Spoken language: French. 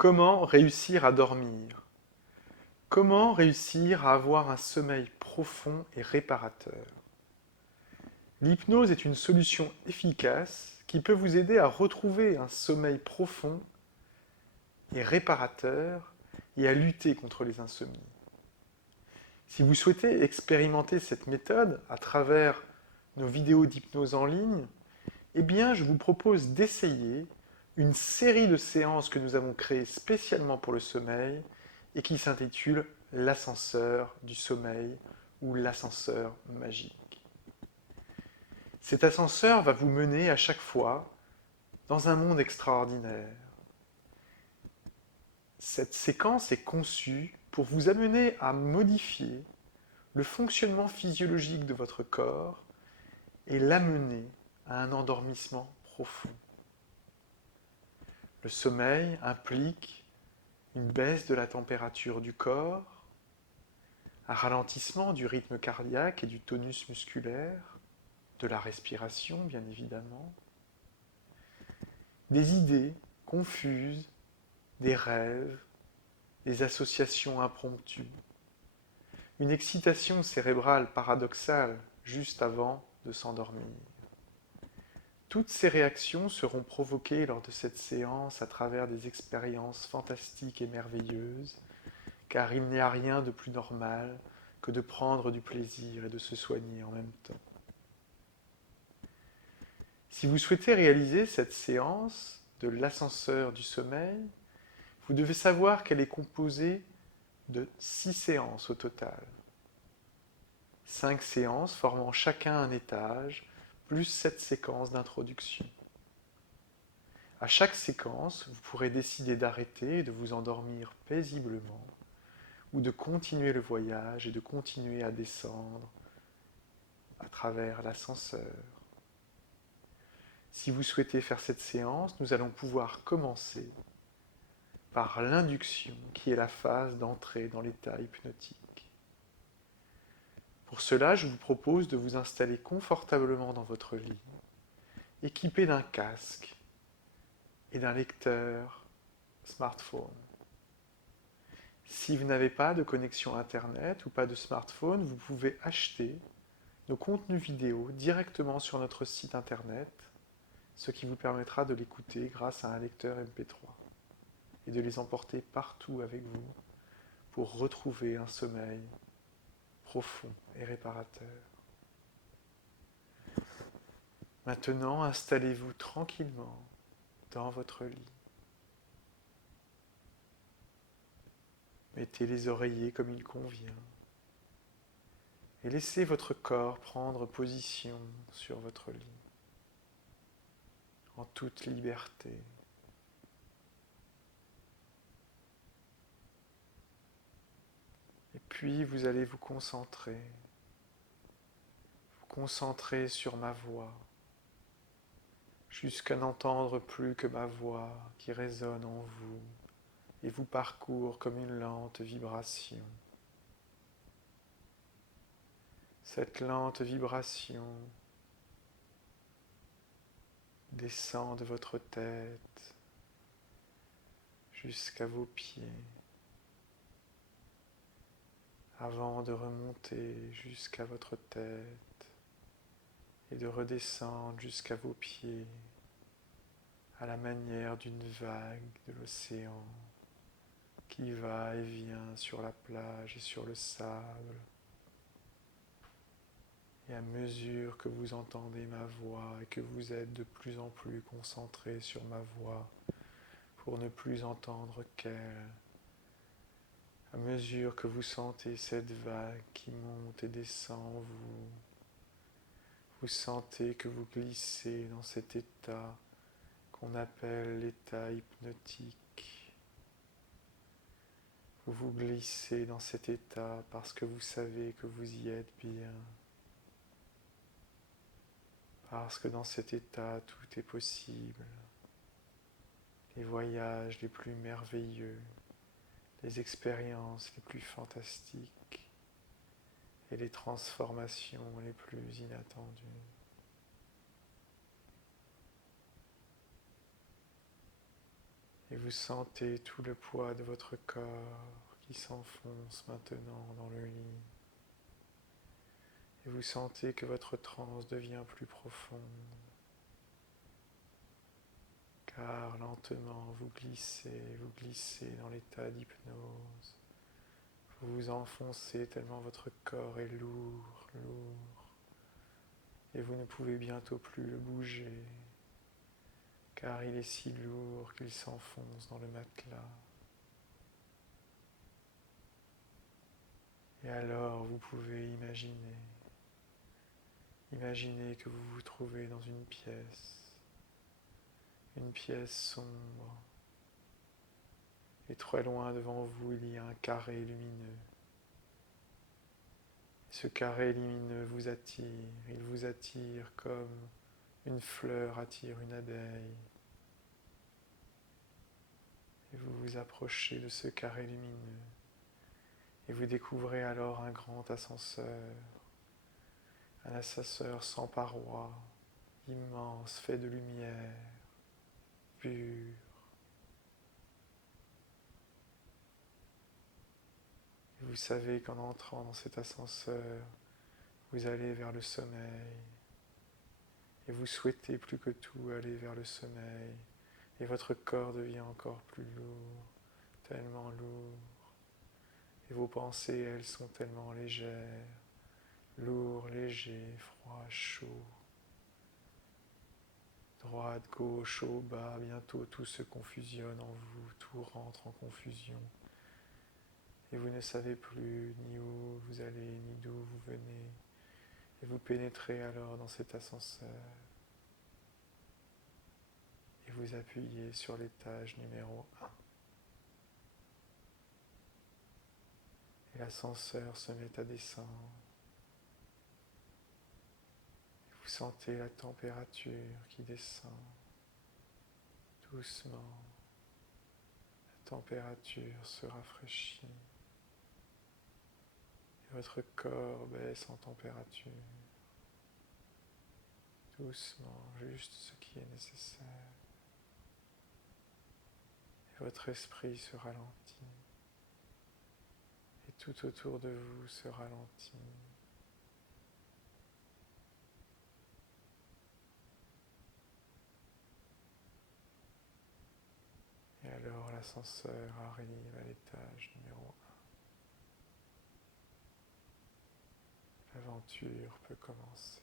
Comment réussir à dormir? Comment réussir à avoir un sommeil profond et réparateur? L'hypnose est une solution efficace qui peut vous aider à retrouver un sommeil profond et réparateur et à lutter contre les insomnies. Si vous souhaitez expérimenter cette méthode à travers nos vidéos d'hypnose en ligne, eh bien, je vous propose d'essayer une série de séances que nous avons créées spécialement pour le sommeil et qui s'intitule l'ascenseur du sommeil ou l'ascenseur magique. Cet ascenseur va vous mener à chaque fois dans un monde extraordinaire. Cette séquence est conçue pour vous amener à modifier le fonctionnement physiologique de votre corps et l'amener à un endormissement profond. Le sommeil implique une baisse de la température du corps, un ralentissement du rythme cardiaque et du tonus musculaire, de la respiration bien évidemment, des idées confuses, des rêves, des associations impromptues, une excitation cérébrale paradoxale juste avant de s'endormir. Toutes ces réactions seront provoquées lors de cette séance à travers des expériences fantastiques et merveilleuses, car il n'y a rien de plus normal que de prendre du plaisir et de se soigner en même temps. Si vous souhaitez réaliser cette séance de l'ascenseur du sommeil, vous devez savoir qu'elle est composée de 6 séances au total. 5 séances formant chacun un étage, plus 7 séquences d'introduction. À chaque séquence, vous pourrez décider d'arrêter et de vous endormir paisiblement, ou de continuer le voyage et de continuer à descendre à travers l'ascenseur. Si vous souhaitez faire cette séance, nous allons pouvoir commencer par l'induction, qui est la phase d'entrée dans l'état hypnotique. Pour cela, je vous propose de vous installer confortablement dans votre lit, équipé d'un casque et d'un lecteur smartphone. Si vous n'avez pas de connexion Internet ou pas de smartphone, vous pouvez acheter nos contenus vidéo directement sur notre site Internet, ce qui vous permettra de l'écouter grâce à un lecteur MP3 et de les emporter partout avec vous pour retrouver un sommeil profond et réparateur. Maintenant, installez-vous tranquillement dans votre lit. Mettez les oreillers comme il convient et laissez votre corps prendre position sur votre lit en toute liberté. Et puis vous allez vous concentrer sur ma voix, jusqu'à n'entendre plus que ma voix qui résonne en vous et vous parcourt comme une lente vibration. Cette lente vibration descend de votre tête jusqu'à vos pieds, avant de remonter jusqu'à votre tête et de redescendre jusqu'à vos pieds à la manière d'une vague de l'océan qui va et vient sur la plage et sur le sable. Et à mesure que vous entendez ma voix et que vous êtes de plus en plus concentré sur ma voix pour ne plus entendre qu'elle, à mesure que vous sentez cette vague qui monte et descend en vous, vous sentez que vous glissez dans cet état qu'on appelle l'état hypnotique. Vous vous glissez dans cet état parce que vous savez que vous y êtes bien. Parce que dans cet état, tout est possible. Les voyages les plus merveilleux, les expériences les plus fantastiques et les transformations les plus inattendues. Et vous sentez tout le poids de votre corps qui s'enfonce maintenant dans le lit. Et vous sentez que votre transe devient plus profonde. Car lentement vous glissez dans l'état d'hypnose. Vous vous enfoncez tellement votre corps est lourd, lourd. Et vous ne pouvez bientôt plus le bouger. Car il est si lourd qu'il s'enfonce dans le matelas. Et alors vous pouvez imaginer que vous vous trouvez dans une pièce sombre. Et très loin devant vous, il y a un carré lumineux. Et ce carré lumineux vous attire, il vous attire comme une fleur attire une abeille. Et vous vous approchez de ce carré lumineux. Et vous découvrez alors un grand ascenseur. Un ascenseur sans parois, immense, fait de lumière, pure. Et vous savez qu'en entrant dans cet ascenseur, vous allez vers le sommeil. Et vous souhaitez plus que tout aller vers le sommeil. Et votre corps devient encore plus lourd, tellement lourd. Et vos pensées, elles sont tellement légères, lourd, léger, froid, chaud. Droite, gauche, haut, bas, bientôt tout se confusionne en vous, tout rentre en confusion. Et vous ne savez plus ni où vous allez, ni d'où vous venez. Et vous pénétrez alors dans cet ascenseur. Et vous appuyez sur l'étage numéro 1. Et l'ascenseur se met à descendre. Et vous sentez la température qui descend doucement. La température se rafraîchit. Et votre corps baisse en température. Doucement, juste ce qui est nécessaire. Et votre esprit se ralentit. Et tout autour de vous se ralentit. Et alors l'ascenseur arrive à l'étage numéro 1. L'aventure peut commencer.